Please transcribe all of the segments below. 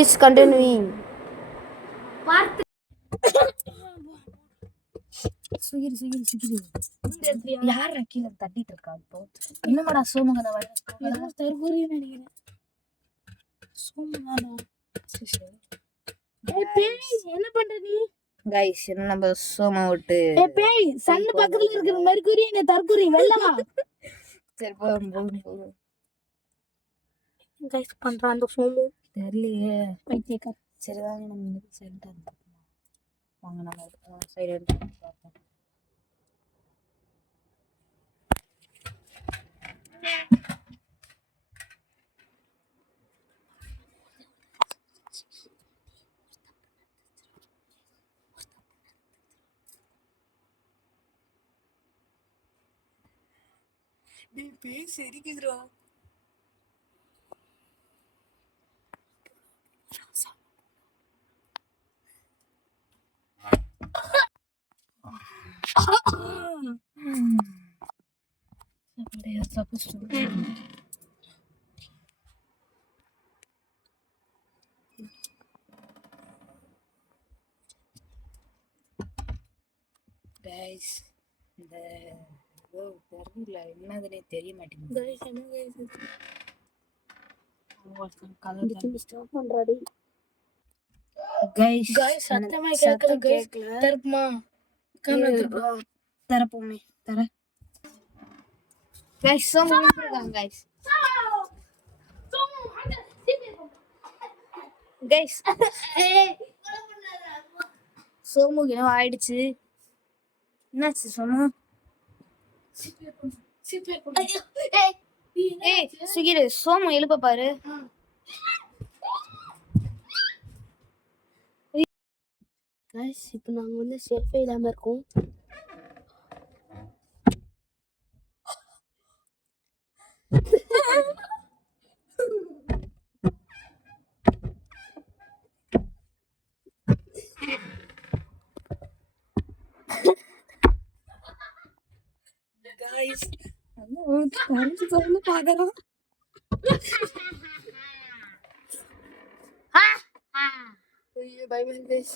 is continuing. யார் கீழே தட்டிட்டு இருக்கா இப்போ? என்னமாடா சோமுகன வைரஸ் தருபுரின்னு நினைக்கிறேன். சோமுகனா என்ன பண்ற நீ? கைஸ் என்ன நம்ம சோம விட்டு பேய் சன் பக்கத்துல இருக்கிற மெர்க்குரி என்ன தர்க்குரி வெள்ளமா. சரி போகும் கைஸ் பண்றான் அந்த சோமு தெரியலையே பைத்தியக்கார. சரி வாங்க நம்ம சைலண்டா இருப்போம். வாங்க நம்ம சைலண்டா பார்ப்போம். நீ பேசி எரிக்குதுடா. Guys, இந்த தெரியல என்னதுன்னே தெரிய மாட்டேங்குது. சத்தமா கேட்கல. தரப்புமா தரப்போமே தர. Guys, சோமு வந்துருக்காங்க guys. Guys, சோமுக்கு என்ன ஆயிடுச்சு? என்னாச்சு சோமு? ஏய் சுகிரு சோமு எழுப்ப பாரு. Guys, இப்போ நாங்க வந்து செல்ஃபே இல்லாம இருக்கோம். Guys, கரஞ்சு போறன்னு பாக்குறோம். ஐயோ bye bye guys.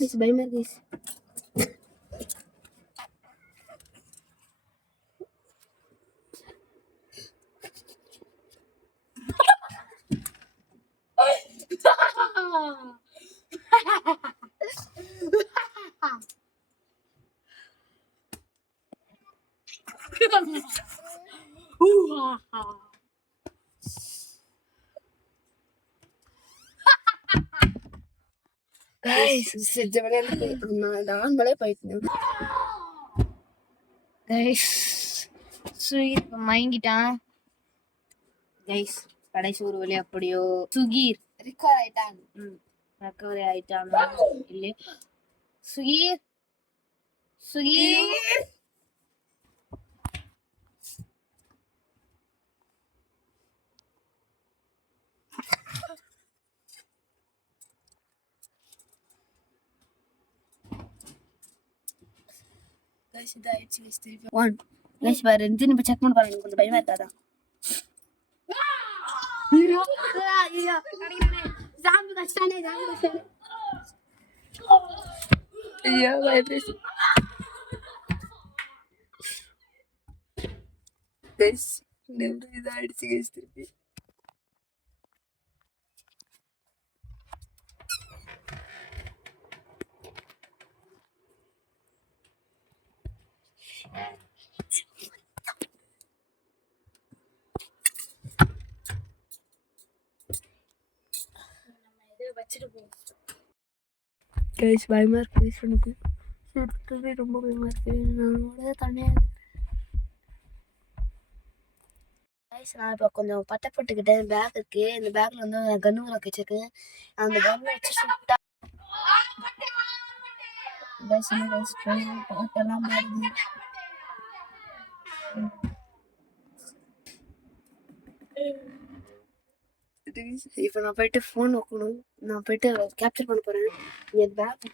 Guys, bye mer guys. Guys, நான் மலே போயிட்டேன். Guys, சுகீர் மயங்கிட்டான். Guys, கடைசி ஒரு வழி அப்படியோ சுகீர் ரிகவர் ஆயிட்டான். ரிகவர் ஆயிட்டான் இல்ல சுகீர் சுகீர் guys இதாயிடுச்சு guys திருப்பி 1 guys பாரு திருப்பி செக் பண்ணி பாருங்க கொஞ்சம் பயமா இருக்காதா ஐயோ கடிக்குறனே ஜாம்பு கஷ்டானே ஐயோ வைப்ரேஷன் guys நெம்பு இதாயிடுச்சு guys திருப்பி guys பயமா இருக்கு guys எனக்கு சுத்தவே ரொம்ப பயமா இருக்கு நான் தனியா guys நான் இப்போ கொஞ்சம் பட்டப்பட்டுக்கிட்டேன் பேக் இருக்கு இந்த பேக்ல வந்து கன்னு வளர்க்க வச்சிருக்கேன் அந்த கன்னு வச்சு சுட்டா guys என்ன guys பாட்டெல்லாம் பாடுது இப்போ நான் போயிட்டு ஃபோன் வைக்கணும். நான் போயிட்டு கேப்சர் பண்ண போறேன். என் பேக்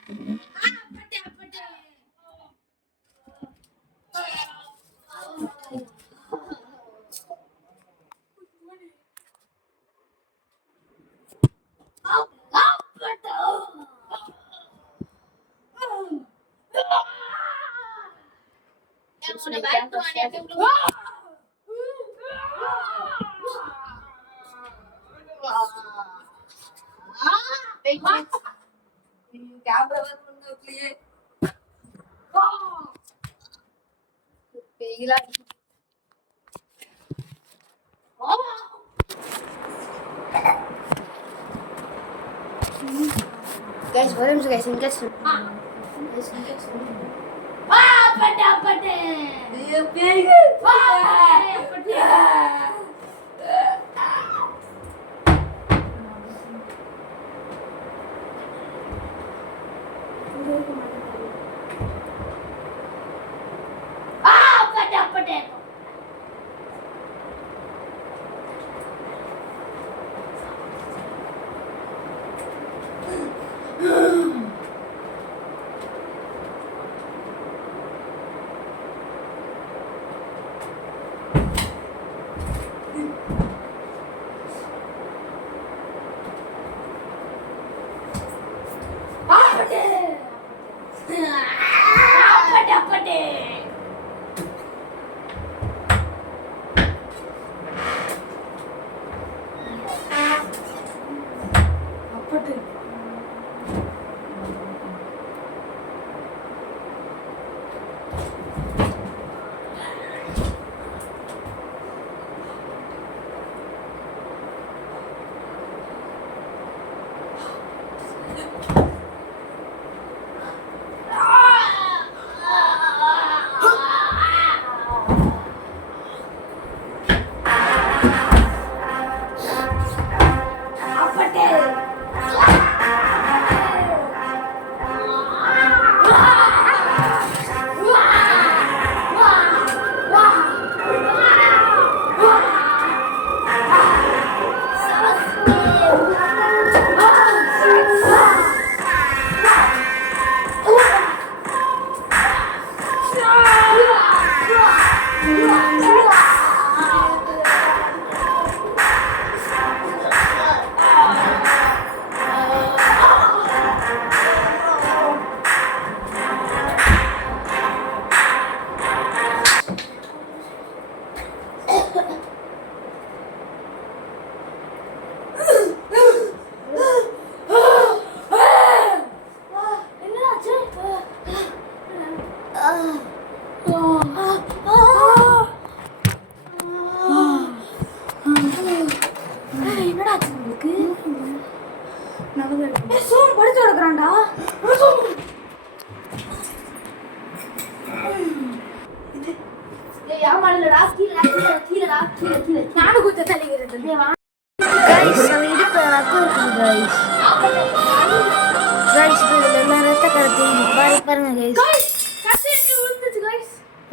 guys, ஒரு நிமிஷம் guys, injection.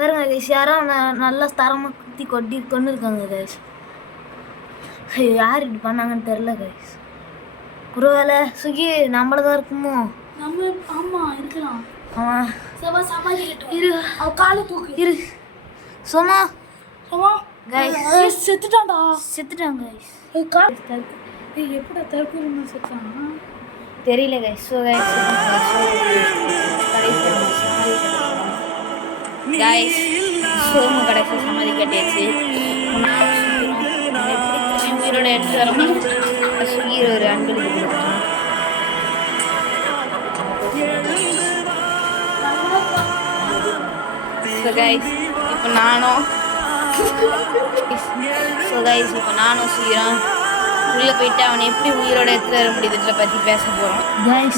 பாருங்க கைஸ், யாரோ நல்லா தரமாக குத்தி கொண்டு இருக்காங்க கைஸ். யார் இப்படி பண்ணாங்கன்னு தெரில கைஸ். ஒருவேளை சுகி நம்மளதான் இருக்குமோ? ஆமாம் இருக்கலாம். இரு இரு சோமா கைஸ் செத்துட்டான் கைஸ். எப்படா தற்கொலை செத்தான் தெரியல guys. So guys guys Somu கடைசி சமாதி கட்டியாச்சு. உயிரோட எடுத்து வரணும். சுகீர் ஒரு அன்பளிப்பு கொடுக்கணும். ஸோ கைஸ் இப்போ நானும் சுகீரும் உள்ளே போயிட்டு அவனை எப்படி உயிரோட எடுத்துட்டு வர முடியுதுன்ற பற்றி பேச போகிறோம்.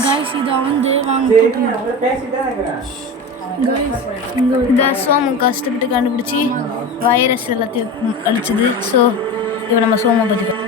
கைஸ் இதை வந்து இந்த சோமு கஷ்டப்பட்டு கண்டுபிடிச்சி வைரஸ் எல்லாத்தையும் அழிச்சுது. ஸோ இப்போ நம்ம சோமை பற்றி